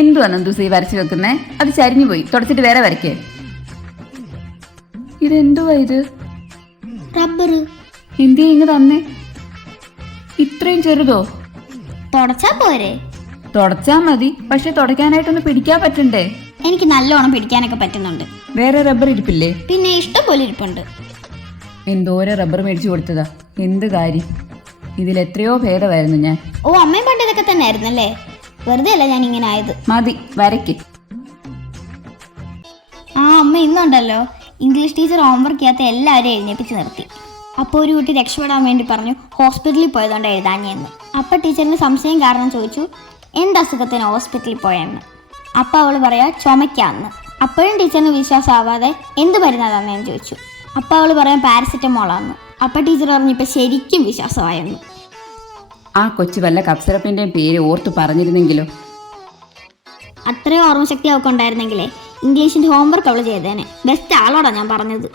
എന്തുവാ നന്ദൂസി വരച്ചു വെക്കുന്നേ? അത് ചരിഞ്ഞു പോയി, തുടച്ചിട്ട് വേറെ വരയ്ക്കേ. ഇതെന്തുവാ ഇത്? റബ്ബർ. എന്തിയാ ഇങ്ങ് തന്നെ? ഇത്രയും ചെറുതോ? തുടച്ചാ പോരെ? തുടച്ചാ മതി, പക്ഷെ തുടയ്ക്കാനായിട്ടൊന്ന് പിടിക്കാൻ പറ്റണ്ടേ? എനിക്ക് നല്ലോണം പിടിക്കാനൊക്കെ പറ്റുന്നുണ്ട്. വേറെ റബ്ബർ ഇരിപ്പില്ലേ? പിന്നെ ഇഷ്ടം പോലെ ഇരിപ്പുണ്ട്. എന്തോരം റബ്ബർ മേടിച്ചു കൊടുത്തതാ, എന്ത് കാര്യം. ഇതിലെത്രയോ ഭേദമായിരുന്നു ഞാൻ. ഓ, അമ്മയും പണ്ട് ഇതൊക്കെ തന്നെ ആയിരുന്നല്ലേ? വെറുതെ അല്ല ഞാൻ ഇങ്ങനെ ആയത്. മതി, വരയ്ക്ക്. ആ അമ്മ ഇന്നുണ്ടല്ലോ, ഇംഗ്ലീഷ് ടീച്ചർ ഹോംവർക്ക് ചെയ്യാത്ത എല്ലാവരും എഴുന്നേപ്പിച്ച് നിർത്തി. അപ്പോൾ ഒരു കുട്ടി രക്ഷപ്പെടാൻ വേണ്ടി പറഞ്ഞു ഹോസ്പിറ്റലിൽ പോയതുകൊണ്ട് എഴുതാഞ്ഞെന്ന്. അപ്പം ടീച്ചറിന് സംശയം കാരണം ചോദിച്ചു എന്തസുഖത്തിന് ഹോസ്പിറ്റലിൽ പോയെന്ന്. അപ്പം അവൾ പറയാ ചുമയ്ക്കാന്ന്. അപ്പോഴും ടീച്ചറിന് വിശ്വാസമാവാതെ എന്ത് മരുന്നാ തന്നേന്ന് ചോദിച്ചു. അപ്പം അവൾ പറയാൻ പാരസിറ്റമോളാന്ന്. അപ്പം ടീച്ചർ പറഞ്ഞു ഇപ്പം ശരിക്കും വിശ്വാസമായെന്ന്. ആ കൊച്ചു വല്ല കപ്സിറപ്പിൻ്റെയും പേര് ഓർത്ത് പറഞ്ഞിരുന്നെങ്കിലോ. അത്രയും ഓർമ്മശക്തി അവൾക്ക് ഉണ്ടായിരുന്നെങ്കിലേ ഇംഗ്ലീഷിൻ്റെ ഹോംവർക്ക് അവൾ ചെയ്തേനെ. ബെസ്റ്റ് ആളോടാ ഞാൻ പറഞ്ഞത്.